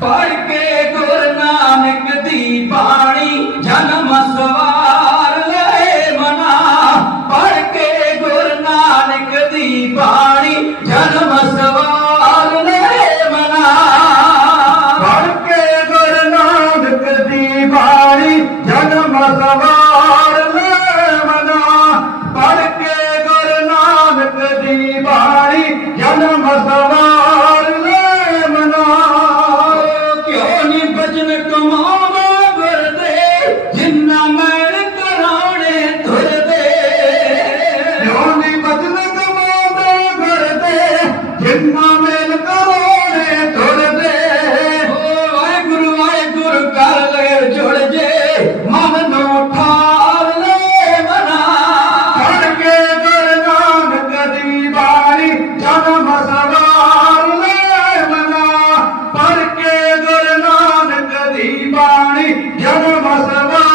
ਭਾਈ ਕੇ ਗੁਰੂ ਨਾਨਕ ਦੀ ਬਾ Ronnie, General Masala.